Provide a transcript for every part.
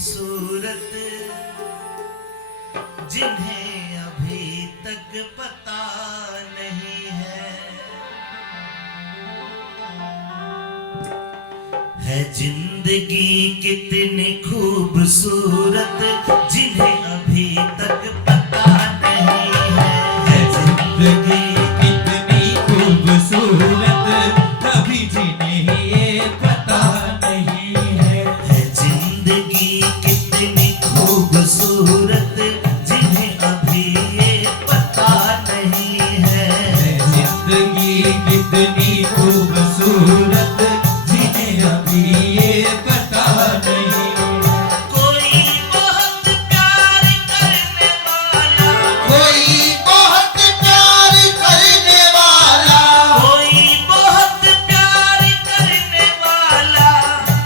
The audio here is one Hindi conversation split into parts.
खूबसूरत जिन्हें अभी तक पता नहीं है जिंदगी कितनी खूबसूरत जिन्हें अभी तक पता नहीं है जिंदगी कितनी खूबसूरत कभी जिन्हें ये पता नहीं है जिंदगी कितनी खूबसूरत जिन्हें अभी ये पता नहीं है जिंदगी कितनी खूबसूरत जिन्हें अभी ये पता नहीं है कोई बहुत प्यार करने वाला कोई बहुत प्यार करने वाला कोई बहुत प्यार करने वाला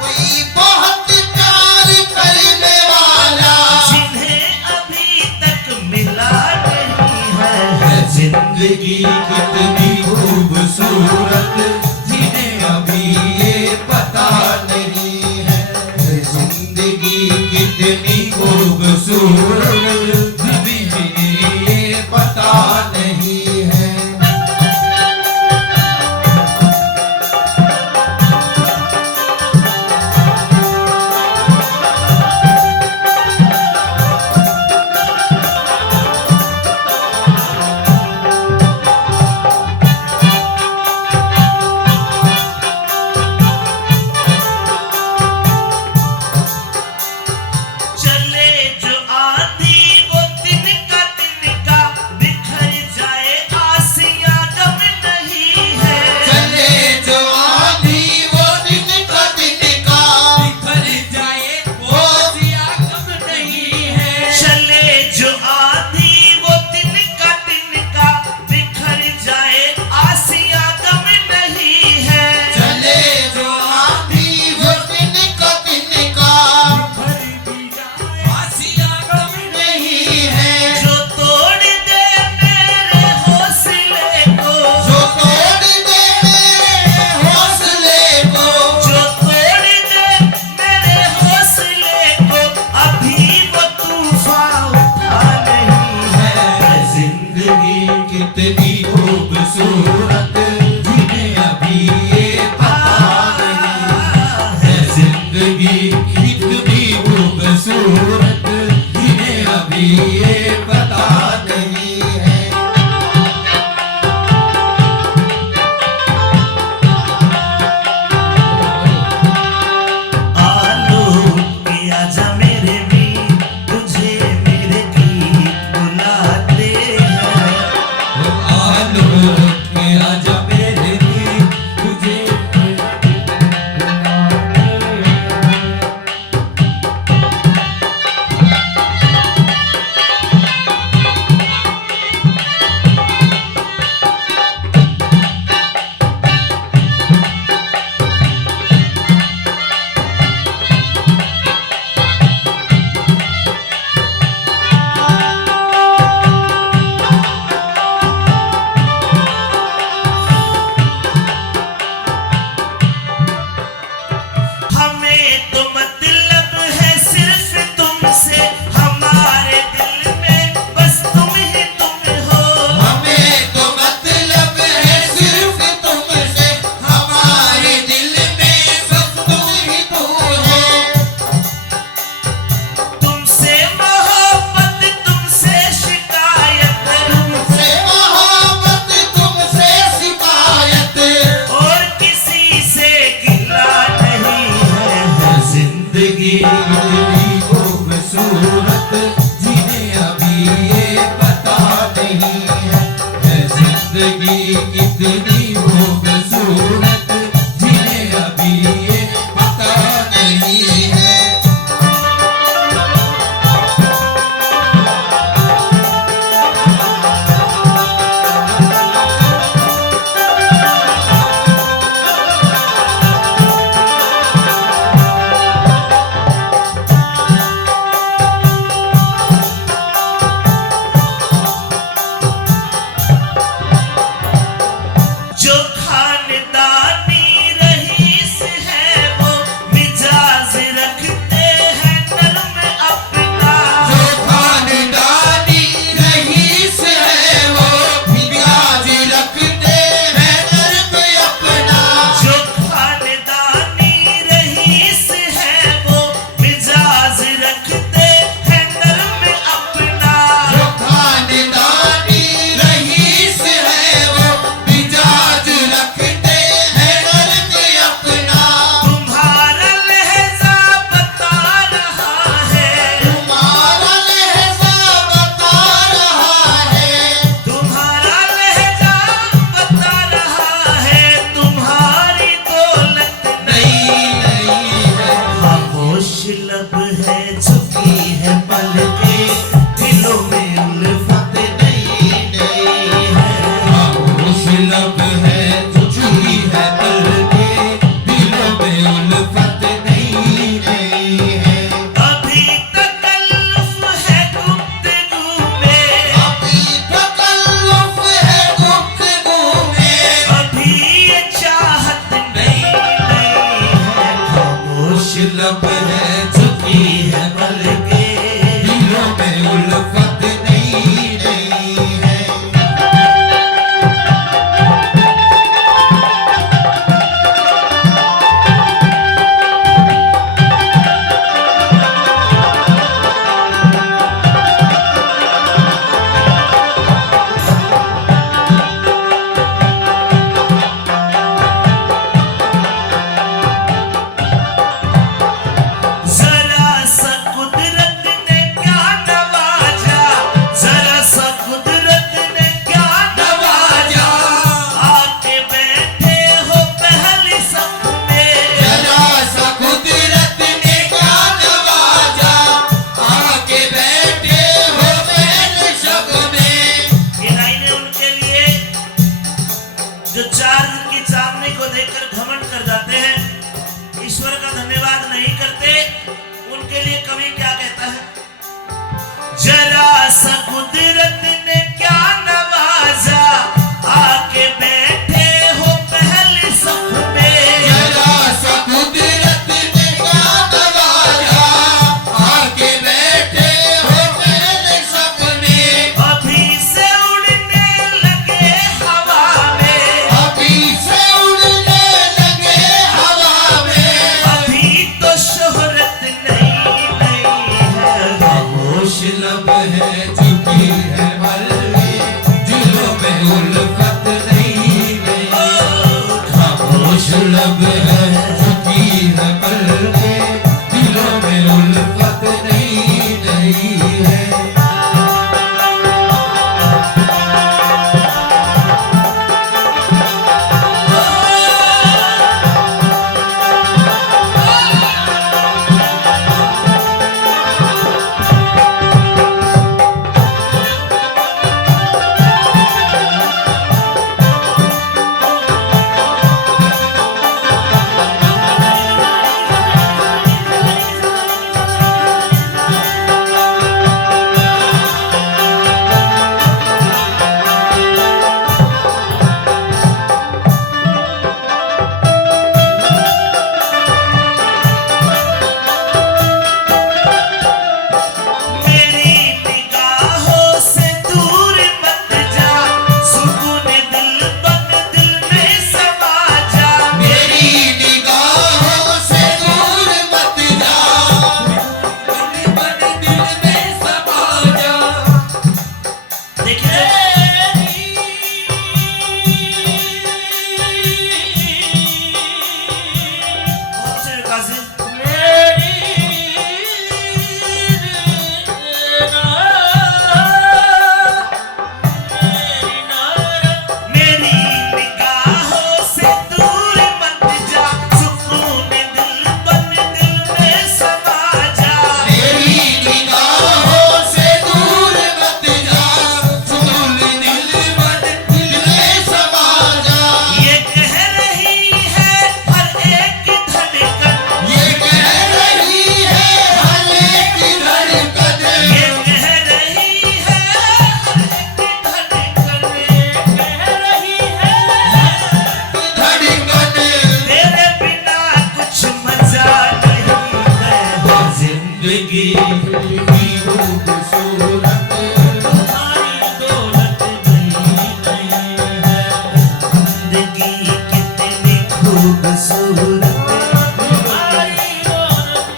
कोई बहुत प्यार करने वाला जिन्हें अभी तक मिला नहीं है जिंदगी कितनी खूबसूरत जिन्हें अभी ये पता नहीं है जिंदगी कितनी खूबसूरत अभी जिन्हें ये पता नहीं है चले जो आंधी वो तिनका तिनका बिखर जाए आसिया गम नहीं है चले जो आंधी वो दिन का बिखर जाए वो सिया कब नहीं है चले जो आंधी वो तिनका तिनका बिखर जाए आसिया गम नहीं है चले जो आंधी वो दिन का आसिया गम नहीं है जो तोड़ दे मेरे हौसले को जो तोड़ दे मेरे हौसले को जो तोड़ दे मेरे हौसले को अभी वो तूफान उठा नहीं है जिंदगी कितनी खूबसूरत जिन्हें अभी ये पता नहीं है जिंदगी कितनी खूबसूरत जिन्हें अभी ये पता नहीं है आलो किया जा मेरे भी तुझे मेरे गीत बुलाते हैं आलोक के आजा मेरे दिल तुझे हमें तो मतलब है सिर्फ तुमसे हमारे दिल में बस तुम ही तुम हो हमें तो मतलब है सिर्फ तुमसे हमारे दिल में सब तुम ही तुम हो तुमसे मोहब्बत तुमसे शिकायत तुमसे मोहब्बत तुमसे शिकायत और किसी से गिला नहीं है जिंदगी कितनी खूबसूरत जिन्हें अभी ये पता नहीं है जिंदगी कितनी खूबसूरत जिन्हें अभी ये पता नहीं है है झुकी है पलकें, दिलों में उल्फत नई नई है। खामोश लब है झुकी है पलकें, दिलों में उल्फत नई नई है। अभी तकल्लुफ है गुफ्तगू में, अभी तकल्लुफ है गुफ्तगू में, अभी ये चाहत नई नई है। खामोश लब है झुकी है पलकें, दिलों में उल्फत नई नई है। जरा सा कुदरत ने क्या नवाजा, जरा सा कुदरत ने क्या नवाजा, आके बैठे हो पहली सफ में। जरा सा कुदरत ने क्या नवाजा, आके बैठे हो पहले शब में। ये लाइनें उनके लिए जो 4 दिन की चांदनी को देखकर घमंड कर जाते हैं, ईश्वर का धन्यवाद नहीं करते, उनके लिए कवि क्या कहता है? जरा सा कुदरत ने क्या नवाजा, आके बैठे हो पहली सफ में। जरा सा कुदरत ने क्या नवाजा, आके बैठे हो पहले शब में। अभी से उड़ने लगे हवा में, अभी से उड़ने लगे हवा में, अभी तो शोहरत नहीं नहीं है। खामोश लब है झुकी है पलकें, दिलों में उल्फत नहीं गई। खामोश लब है झुकी है पलकें, दिलों में उल्फत नहीं गई है। मेरी निगाहों से दूर मत जा, सुकून दिल बन दिल में समा जा। मेरी निगाहों से दूर मत जा, बन दिल में समा जा। देखिए कौन से काजिम? मेरी निगाहों से दूर मत जा, सुकून दिल बन दिल में समा जा। मेरी निगाहों से दूर मत जा, सुकून दिल बन दिल में समा जा। ये कह रही है हर एक धड़कन, ये कह रही है हर एक धड़कन, ये कह रही है हर एक धड़कन, ये कह रही है धड़कन। तेरे बिना कुछ मजा नहीं है। जिंदगी की खूबसूरत तुम्हारी दौलत नहीं नहीं है। जिंदगी कितनी खूबसूरत तुम्हारी दौलत।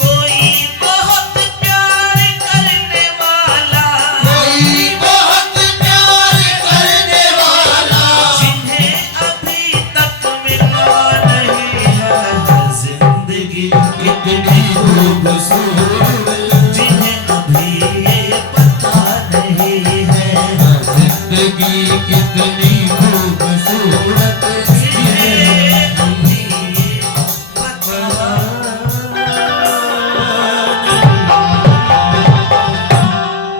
कोई बहुत प्यार करने वाला, कोई बहुत प्यार करने वाला, जिन्हें अभी तक मिला नहीं है। जिंदगी कितनी खूबसूरत जिन्हें अभी ये पता नहीं है। जिंदगी कितनी